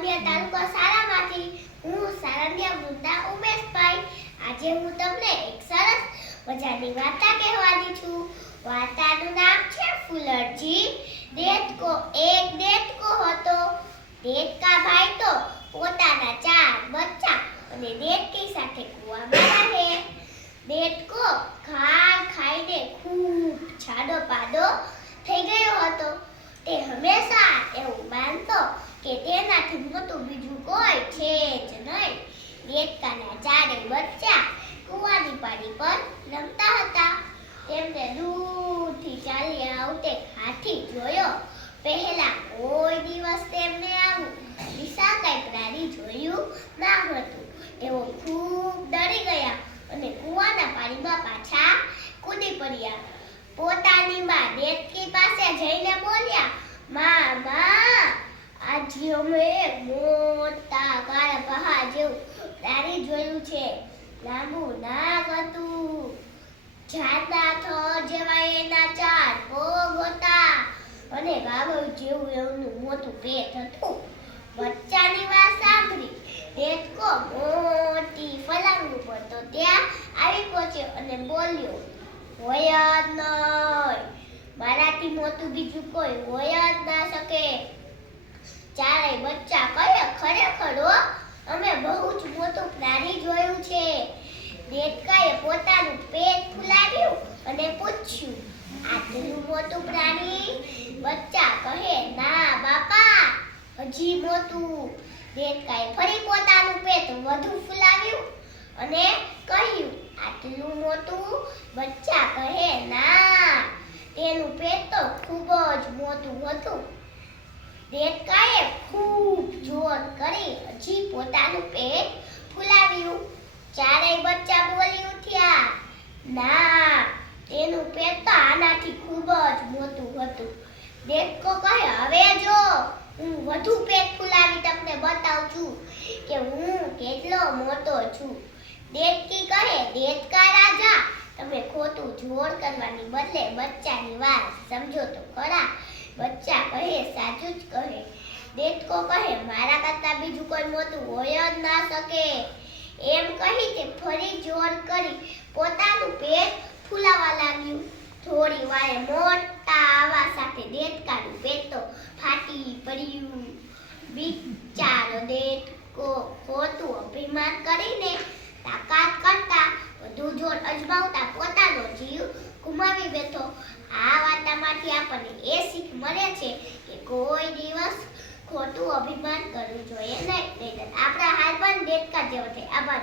સારંગિયા તાલુકા શાળામાંથી હું સારંગિયા વૃંદા ઉમેશભાઈ આજે હું તમને એક સરસ મજાની વાર્તા કહેવાની છું। વાર્તાનું નામ છે ફૂલરજી। એક દેડકો હતો। દેડકા ભાઈ તો પોતાના 4 બચ્ચા અને દેડકી સાથે કૂવામાં રહે। દેડકો ખાઈને ખૂબ જાડો પાડો થઈ ગયો હતો। તે હંમેશા એવું માનતો કે તેનાથી મોટું બીજું કોઈ છે જ નહીં। દેડકાના 4 બચ્ચા કૂવાની પાળી પર રમતા હતા। તેમને દૂરથી ચાલી આવતે હાથી જોયો। પહેલા કોઈ દિવસ તેમને આવું વિશાળકાય પ્રાણી જોયું ના હતું। તેઓ ખૂબ ડરી ગયા અને કૂવાના પાણીમાં પાછા કૂદી પડ્યા। પોતાની માં દેડકી પાસે જઈને બોલ્યા, માં આજે અમે મોટા કાળા પહાડ જેવું પ્રાણી જોયું છે। લાંબુ નાક હતું, જાડા થડ જેવા એના 4 પગ હતા અને ગાગર જેવું એનું મોટું પેટ હતું। બચ્ચાની વાત સાંભળી દેડકો મોટી ફલાંગ ઉપર તો ત્યાં આવી પહોંચ્યો અને બોલ્યો, હોય જ નહીં, મારાથી મોટું બીજું કોઈ હોય જ ના શકે। 4 બચ્ચા કહે, ખરેખર હો, અમે બહુ જ મોટું પ્રાણી જોયું છે। દેડકાએ પોતાનું પેટ ફૂલાવ્યું અને પૂછ્યું, આટલું મોટું પ્રાણી? બચ્ચા કહે, ના બાપા, હજી મોટું। દેડકાએ ફરી પોતાનું પેટ વધુ ફૂલાવ્યું અને કહ્યું, આટલું મોટું? બચ્ચા કહે, ના, તેનું પેટ તો ખૂબ જ મોટું હતું। દેડકાએ ખૂબ જોર કરી હજી પોતાનું પેટ ફૂલાવ્યું। 4 બચ્ચા બોલી ઉઠ્યા, ના, તેનું પેટ તો આનાથી ખૂબ જ મોટું હતું। દેડકો કહે, હવે જો હું વધુ પેટ ફૂલાવી તમને બતાવું છું કે હું કેટલો મોટો છું। દેડકી કહે, દેડકા રાજા, તમે ખોટું જોર કરવાની બદલે બચ્ચાની વાત સમજો તો ખરા। બચ્ચા કહે, સાચું જ કહે। દેડકો કહે, મારા કરતા બીજું કોઈ મોટું હોય જ ના શકે। એમ કહી તે ફરી જોર કરી પોતાનું પેટ ફૂલાવા લાગ્યું। થોડી વારે મોટા અવાજ સાથે દેડકાનું પેટ તો ફાટી પડ્યું। બિચારો દેડકો ખોટું અભિમાન કરીને તાકાત કરતા વધુ જોર અજમાવતા પોતાનો જીવ ગુમાવી બેઠો। આ વાર્તામાંથી આપણને એ શીખ મળે છે કે કોઈ દિવસ ખોટું અભિમાન કરવું જોઈએ નહીં, નહીંતર આપણા હાલ પણ દેડકા જેવો થાય। આભાર।